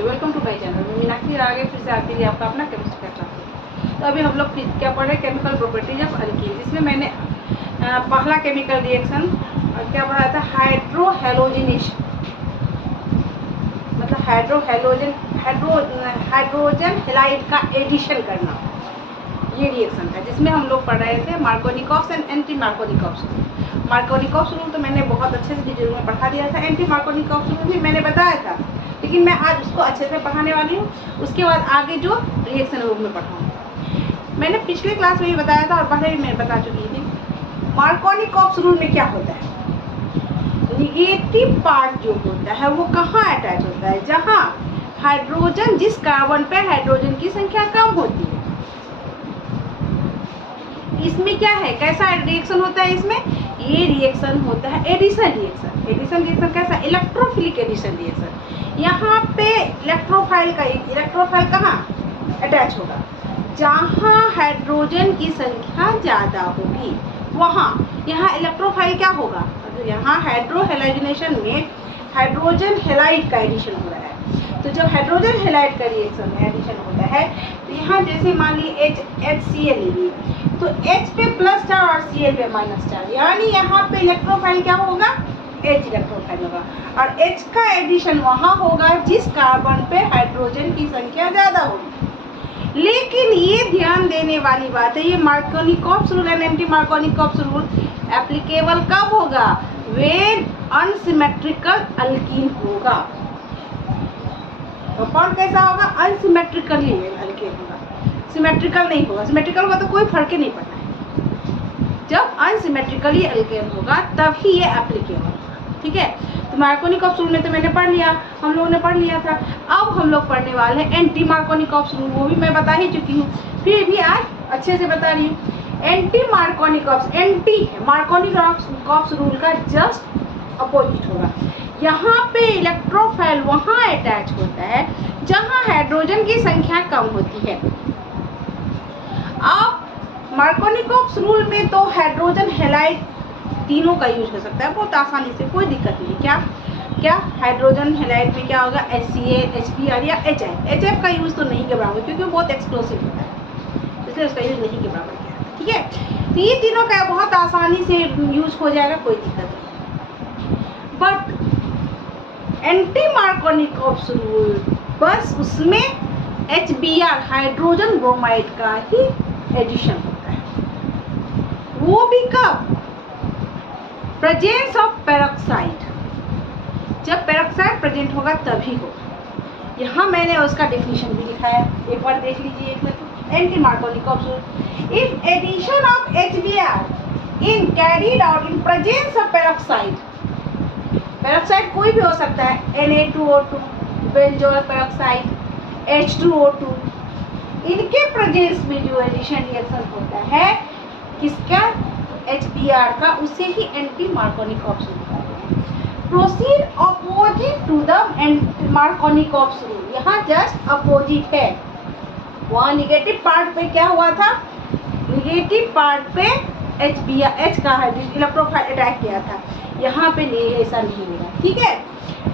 नमस्ते, welcome to my channel. मैं मीनाक्षी आगे फिर से आपके लिए आपका अपना केमिस्ट्री का क्लास। तो अभी हम लोग क्या पढ़ रहे हैं, केमिकल प्रॉपर्टीज ऑफ अल्कीन। इसमें मैंने पहला केमिकल रिएक्शन क्या पढ़ा था, हाइड्रोहेलोजिनेशन, मतलब हाइड्रोजन हैलाइड का एडिशन करना, ये रिएक्शन था जिसमें हम लोग पढ़ रहे थे Markovnikov's and anti Markovnikov's rule. Markovnikov's rule तो मैंने बहुत अच्छे से डिटेल में पढ़ा दिया था, एंटी मार्कोनिकॉव्स रूल भी मैंने बताया था, लेकिन मैं आज उसको अच्छे से पढ़ाने वाली हूँ। उसके बाद आगे जो रिएक्शन रूल में पढ़ाऊँ, मैंने पिछले क्लास में भी बताया था और पहले भी मैं बता चुकी थी। मार्कोनिकॉव्स रूल में क्या होता है, निगेटिव पार्ट जो होता है वो कहाँ अटैच होता है, जहाँ हाइड्रोजन, जिस कार्बन पे हाइड्रोजन की संख्या कम होती है। इसमें क्या है, कैसा रिएक्शन होता है, इसमें ये रिएक्शन होता है एडिशन रिएक्शन। एडिशन रिएक्शन कैसा, इलेक्ट्रोफिलिक एडिशन रिएक्शन। यहाँ पे इलेक्ट्रोफाइल कहाँ अटैच होगा, जहाँ हाइड्रोजन की संख्या ज़्यादा होगी वहाँ। यहाँ इलेक्ट्रोफाइल क्या होगा, तो यहाँ हाइड्रोहेलोजिनेशन में हाइड्रोजन हैलाइड का एडिशन हो रहा है। तो जब हाइड्रोजन हैलाइड का रिएक्शन में एडिशन होता है तो यहाँ जैसे मान ली HCl ले ली, तो H पे प्लस चार्ज और Cl पे माइनस चार्ज, यानी यहाँ पे इलेक्ट्रोफाइल क्या होगा, H इलेक्ट्रोफाइल होगा, और H का एडिशन वहाँ होगा जिस कार्बन पे हाइड्रोजन की संख्या ज़्यादा होगी। लेकिन ये ध्यान देने वाली बात है, ये Markovnikov's rule and anti Markovnikov's rule applicable कब होगा, व्हेन अनसिमेट्रिकल अल्कीन होगा। तो कौन कैसा होगा, अनसिमेट्रिकली अल्कीन होगा, सिमेट्रिकल नहीं होगा। सिमेट्रिकल होगा तो कोई फर्क ही नहीं पड़ता है। जब अनसिमेट्रिकली अल्कीन होगा तभी ये एप्लीकेबल होगा, ठीक है। तो मार्कोनिकॉव्स रूल में तो मैंने पढ़ लिया, हम लोगों ने पढ़ लिया था। अब हम लोग पढ़ने वाले हैं एंटी मार्कोनिकॉव्स रूल, वो भी मैं बता ही चुकी हूँ, फिर भी आज अच्छे से बता रही हूँ। Anti Markovnikov's, anti Markovnikov's rule का जस्ट अपोजिट होगा। यहाँ पे इलेक्ट्रोफाइल वहाँ अटैच होता है जहाँ हाइड्रोजन की संख्या कम होती है। अब मार्कोनिकॉव्स रूल में तो हाइड्रोजन हैलाइड तीनों का यूज हो सकता है बहुत आसानी से, कोई दिक्कत नहीं। क्या हाइड्रोजन हैलाइड में क्या होगा, HCl, HBr या HF का यूज तो नहीं के बराबर, क्योंकि वो बहुत एक्सप्लोसिव होता है, इसलिए उसका यूज नहीं के बराबर किया है, ठीक है। तो ये तीनों का बहुत आसानी से यूज हो जाएगा, कोई दिक्कत नहीं। बट एंटी मार्कोनिकॉव्स रूल बस उसमें HBr हाइड्रोजन ब्रोमाइड का ही एडिशन होता है, वो भी कब, प्रेजेंस ऑफ पेरोक्साइड, जब पेरोक्साइड प्रेजेंट होगा तभी होगा। यहाँ मैंने उसका डेफिनेशन भी लिखा है, एक बार देख लीजिए। एक में anti Markovnikov's rule, if addition of HBr in carried out in presence of peroxide, peroxide कोई भी हो सकता है, Na2O2, बेंजोल पेरोक्साइड, H2O2, इनके प्रेजेंस में जो एडिशन रिएक्शन होता है किसका, HBr का, उसे ही एंटी मार्कोनिकॉव्स रूल कहते हैं। Proceed opposite to the anti Markovnikov's rule, यहाँ जस्ट अपोजिट है। वहाँ निगेटिव पार्ट पे क्या हुआ था, निगेटिव पार्ट पे HBr, H का इलेक्ट्रोफाइल अटैक किया था, यहाँ पे नहीं, ऐसा नहीं होगा, ठीक है।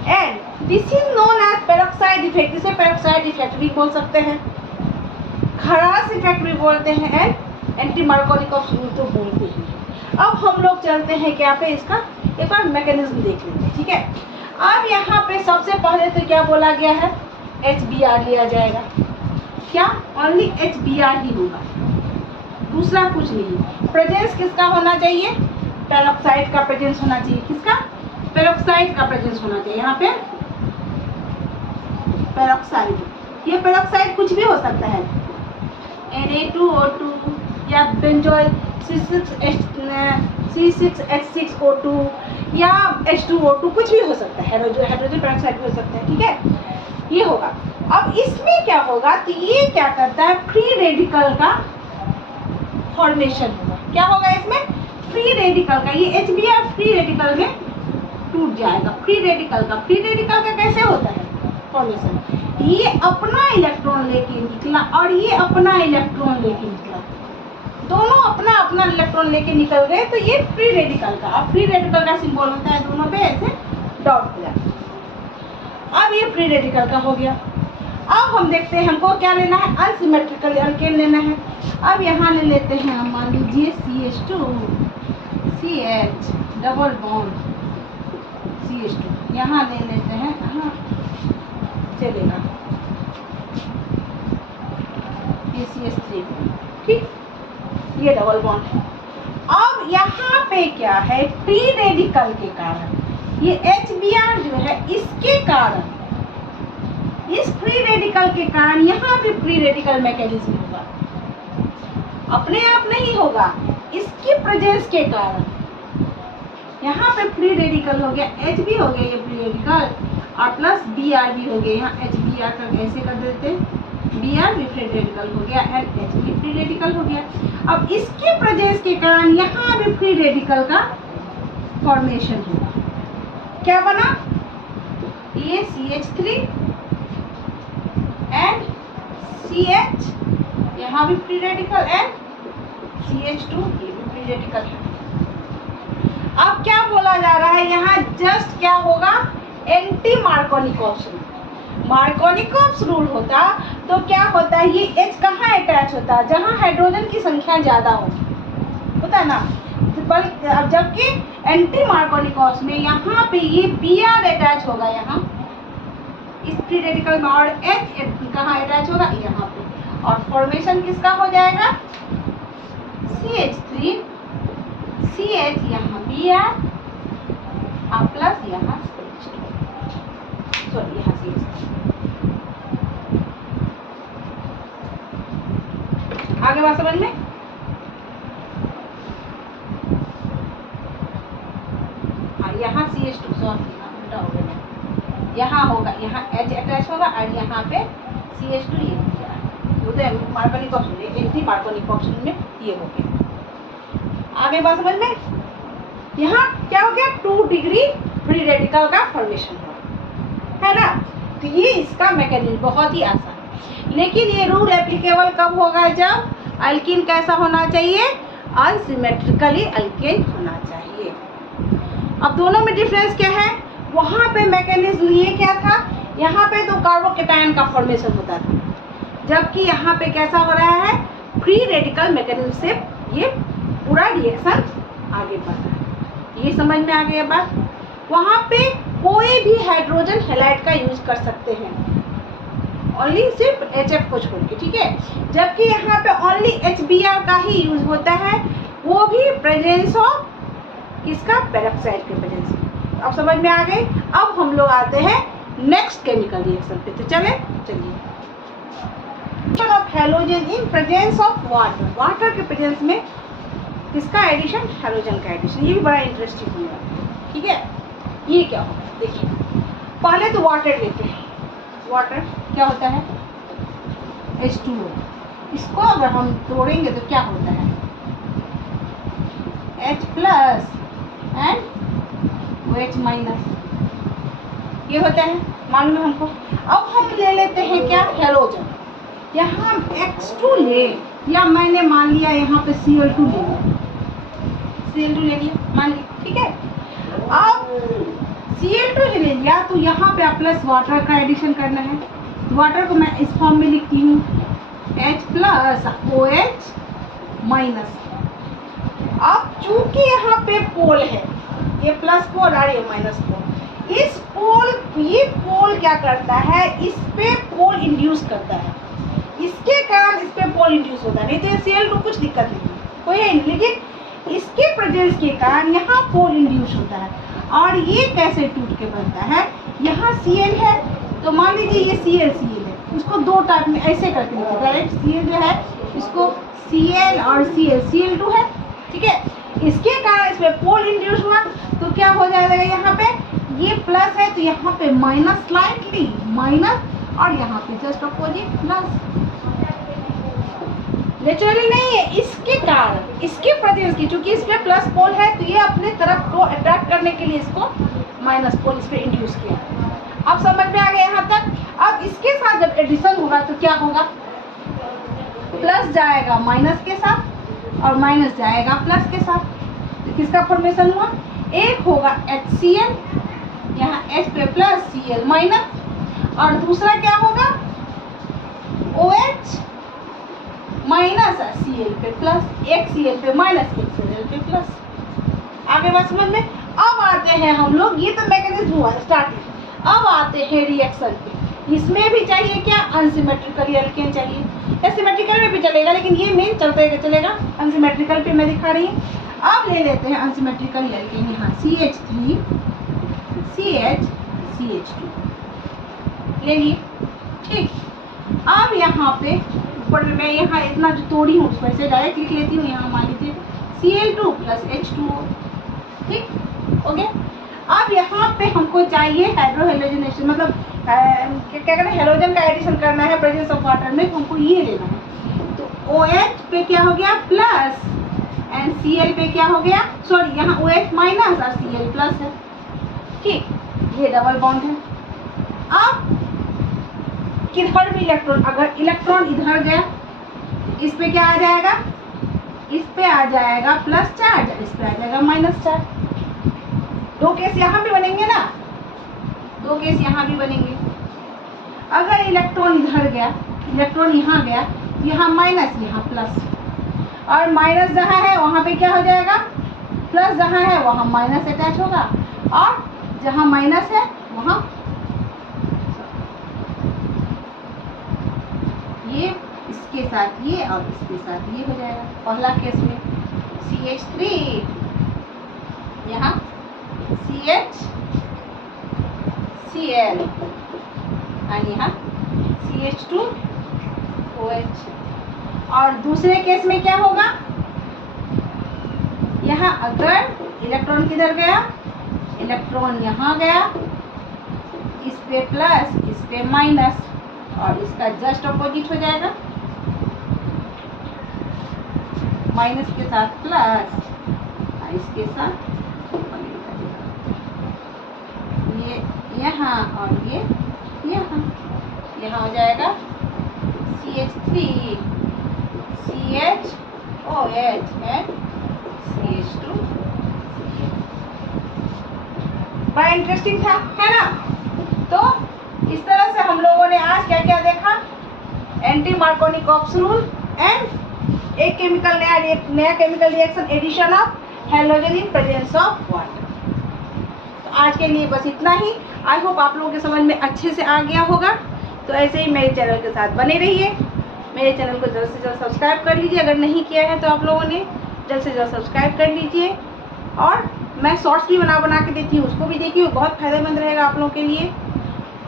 And this is known as peroxide effect, इसे पेरोक्साइड इफेक्ट भी बोल सकते हैं, खरास इफेक्ट भी बोलते हैं, एंड एंटी मार्कोनिकॉव्स रूल तो बोलते ही हैं। अब हम लोग चलते हैं क्या पे, इसका एक बार मैकेनिज्म देख लेते हैं, ठीक है। अब यहाँ पे सबसे पहले तो क्या बोला गया है, HBr लिया जाएगा, क्या ओनली HBr ही होगा, दूसरा कुछ नहीं। प्रेजेंस किसका होना चाहिए, पेरोक्साइड का प्रेजेंस होना चाहिए, किसका, पेरोक्साइड का प्रेजेंस होना चाहिए। यहाँ पे पेरोक्साइड, ये पेरोक्साइड कुछ भी हो सकता है, Na2O2 या बेंजोइल C6H6O2 या H2O2, कुछ भी हो सकता है, हाइड्रोजन पेरोक्साइड भी हो सकता है, ठीक है। ये होगा। अब इसमें क्या होगा, तो ये क्या करता है, फ्री रेडिकल का फॉर्मेशन होगा। क्या होगा इसमें, फ्री रेडिकल का, ये HBr फ्री रेडिकल में टूट जाएगा। फ्री रेडिकल का कैसे होता है फॉर्मेशन, ये अपना इलेक्ट्रॉन लेके निकला और ये अपना इलेक्ट्रॉन लेके निकला, दोनों अपना अपना इलेक्ट्रॉन लेके निकल गए, तो ये फ्री रेडिकल का। अब फ्री रेडिकल का सिंबल होता है दोनों पे ऐसे डॉट हो जाता है। अब ये फ्री रेडिकल का हो गया। अब हम देखते हैं हमको क्या लेना है, अनसिमेट्रिकल अल्केन लेना है। अब यहाँ ले लेते हैं हम, मान लीजिए CH2 CH double bond CH2, यहाँ ले लेते हैं, हाँ चलेगा, ये CH3, ठीक, ये डबल बॉन्ड है। अब यहाँ पे क्या है, फ्री रेडिकल के कारण ये HBr जो है, इसके कारण, इस फ्री रेडिकल के कारण यहाँ पे फ्री रेडिकल मैकेनिज्म होगा, अपने आप नहीं होगा, इसकी प्रेजेंस के कारण यहाँ पे फ्री रेडिकल हो गया, Hb हो गया ये फ्री रेडिकल, और प्लस Br भी हो गया, यहाँ HBr का ऐसे कर देते हैं, Br भी फ्री रेडिकल हो गया एंड H भी फ्री रेडिकल हो गया। अब इसके प्रेजेंस के कारण यहाँ भी फ्री रेडिकल का फॉर्मेशन होगा। क्या बना, ये CH3 एंड CH, यहाँ भी फ्री रेडिकल एंड CH2, ये भी फ्री रेडिकल है। अब क्या बोला जा रहा है यहाँ, जस्ट क्या होगा, anti Markovnikov's rule. Markovnikov's rule होता तो क्या होता है, ये H कहाँ अटैच होता है, जहाँ हाइड्रोजन की संख्या ज्यादा होता है ना, अब जबकि एंटी मार्कोनिकॉप्स में यहाँ पे ये Br अटैच होगा यहाँ इस फ्री रेडिकल में, और H कहाँ अटैच होगा, यहाँ पे, और फॉर्मेशन किसका हो जाएगा, CH3 CH, यहाँ Br और प्लस यहाँ CH2, सॉरी यहाँ CH3। आगे बात समझ में, यहाँ CH2, सॉरी यहाँ उल्टा हो गया, यहाँ होगा, यहाँ H अटैच होगा और यहाँ पे CH2, ये उधर मार्कोनिकॉप्स में, एंटी मार्कोनिकॉप्स में ये हो गया। आगे बात समझ में, यहाँ क्या हो गया, 2 डिग्री फ्री रेडिकल का फॉर्मेशन हुआ है ना। तो ये इसका मैकेनिज्म बहुत ही आसान, लेकिन ये रूल एप्लीकेबल कब होगा, जब अल्कीन कैसा होना चाहिए, अनसिमेट्रिकली अल्केन होना चाहिए। अब दोनों में डिफरेंस क्या है, वहाँ पे मैकेनिज्म ये क्या था, यहाँ पे तो कार्बोकेटायन का फॉर्मेशन होता था, जबकि यहाँ पे कैसा हो रहा है, फ्री रेडिकल मैकेनिज्म से ये पूरा रिएक्शन आगे बढ़ रहा है। ये समझ में आ गया बात। वहाँ पे कोई भी हाइड्रोजन हैलाइड का यूज कर सकते हैं, ओनली सिर्फ HF को छोड़ के, ठीक है, जबकि यहाँ पे ओनली HBr का ही यूज होता है, वो भी प्रेजेंस ऑफ किसका, पेरोक्साइड के प्रेजेंस में। अब समझ में आ गई। अब हम लोग आते हैं नेक्स्ट केमिकल रिएक्शन पे, तो चलिए of halogen in presence of water, water के प्रेजेंस में किसका एडिशन, हैलोजन का एडिशन। ये भी बड़ा इंटरेस्टिंग होगा, ठीक है। ये क्या होगा, देखिए पहले तो वाटर लेते हैं, वाटर क्या होता है, H2O, इसको अगर हम तोड़ेंगे तो क्या होता है, H plus and OH minus, ये होता है, मालूम है हमको। अब हम ले लेते हैं क्या, हैलोजन, यहाँ X2 ले, या मैंने मान लिया यहाँ पे Cl2 ले लिया, Cl2 ले लिया मान लिया, ठीक है। अब Cl2 ले लिया तो यहाँ पे प्लस वाटर का एडिशन करना है, वाटर को मैं इस फॉर्म में लिखती हूँ, H प्लस OH माइनस। अब चूंकि यहाँ पे पोल है, ये प्लस पोल और ये माइनस पोल, इस पोल, ये पोल क्या करता है, इस पे पोल इंड्यूस करता है, इसके कारण इस पे पोल इंड्यूस होता है, नहीं तो Cl2 कुछ दिक्कत नहीं कोई है, लेकिन इसके प्रेजेंस के कारण यहाँ पोल इंड्यूस होता है। और ये कैसे टूट के बनता है, यहाँ Cl है तो मान लीजिए ये Cl है, उसको दो टाइप में ऐसे करके लिखिए, डायरेक्ट Cl जो है इसको Cl और Cl2 है, ठीक है। इसके कारण इसमें पोल इंड्यूस हुआ तो क्या हो जाएगा, यहाँ पे ये प्लस है तो यहाँ पे माइनस, स्लाइटली माइनस, और यहाँ पे जस्ट अपोजिट प्लस। नेचुरली नहीं है, इसके कारण, इसके प्रेजेंस की, चूंकि इसमें प्लस पोल है तो ये अपने तरफ को अट्रैक्ट करने के लिए इसको माइनस पोल इस पे इंड्यूस किया। अब समझ में आ गया यहाँ तक। अब इसके साथ जब एडिशन होगा तो क्या होगा, प्लस जाएगा माइनस के साथ और माइनस जाएगा प्लस के साथ, तो किसका फॉर्मेशन हुआ, एक होगा HCl, यहाँ H पे प्लस Cl माइनस, और दूसरा क्या होगा, OH माइनस Cl पे प्लस, एक Cl पे माइनस, एक Cl पे प्लस। आगे बात समझ में। अब आते हैं हम लोग, ये तो मैकेनिज्म हुआ स्टार्टिंग। अब आते हैं रिएक्शन पे। इसमें भी चाहिए क्या, अनसिमेट्रिकल एल्केन चाहिए, या सिमेट्रिकल में भी चलेगा, लेकिन ये मेन चलेगा अनसिमेट्रिकल पे मैं दिखा रही हूँ। अब ले लेते हैं अनसिमेट्रिकल एल्केन, यहाँ CH3 CH2 ले लिए, ठीक। अब यहाँ पे ऊपर में मैं यहाँ इतना जो तोड़ी हूँ उसको ऐसे डायरेक्ट लिख लेती हूँ, यहाँ मान लीजिए Cl2 प्लस H2O, ठीक हो गया। अब यहाँ पे हमको चाहिए हाइड्रोहेलोजनेशन, मतलब क्या कहते हैं, हेलोजन का एडिशन करना है प्रेजेंस ऑफ वाटर में, तो हमको ये लेना है। तो OH पे क्या हो गया प्लस, एंड Cl पे क्या हो गया, सॉरी यहाँ OH माइनस और Cl प्लस है, ठीक। ये डबल बॉन्ड है। अब किधर भी इलेक्ट्रॉन, अगर इलेक्ट्रॉन इधर गया, इस पे क्या आ जाएगा, इस पे आ जाएगा प्लस चार्ज, इस पे आ जाएगा माइनस चार्ज। दो केस यहाँ भी बनेंगे ना, दो केस यहाँ भी बनेंगे। अगर इलेक्ट्रॉन इधर गया, इलेक्ट्रॉन यहाँ गया, यहाँ माइनस यहाँ प्लस, और माइनस जहाँ है वहाँ पे क्या हो जाएगा, प्लस जहाँ है वहाँ माइनस अटैच होगा, और जहाँ माइनस है वहाँ ये इसके साथ ये और इसके साथ ये हो जाएगा। पहला केस में CH3 यहाँ CH Cl और यहाँ CH2 OH। और दूसरे केस में क्या होगा, यहाँ अगर इलेक्ट्रॉन किधर गया, इलेक्ट्रॉन यहाँ गया, इस पे प्लस इस पे माइनस, और इसका जस्ट अपोजिट हो जाएगा, माइनस के साथ प्लस और इसके साथ ये यहाँ और ये यहाँ, यहाँ हो जाएगा CH3 CH OH and CH2। बड़ा इंटरेस्टिंग था, है ना। तो इस तरह से हम लोगों ने आज क्या क्या देखा, एंटी मार्कोनी-कॉक्स रूल एंड एक केमिकल नया chemical reaction, addition of halogen in presence of water. तो आज के लिए बस इतना ही। आई होप आप लोगों के समझ में अच्छे से आ गया होगा। तो ऐसे ही मेरे चैनल के साथ बने रहिए। मेरे चैनल को जल्द से जल्द सब्सक्राइब कर लीजिए, अगर नहीं किया है तो आप लोगों ने जल्द से जल्द सब्सक्राइब कर लीजिए। और मैं शॉर्ट्स भी बना के देती हूँ, उसको भी देखिए, बहुत फायदेमंद रहेगा आप लोगों के लिए।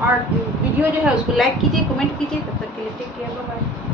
और वीडियो जो है उसको लाइक कीजिए, कमेंट कीजिए। तब तक के लिए टेक केयर, बाय बाय।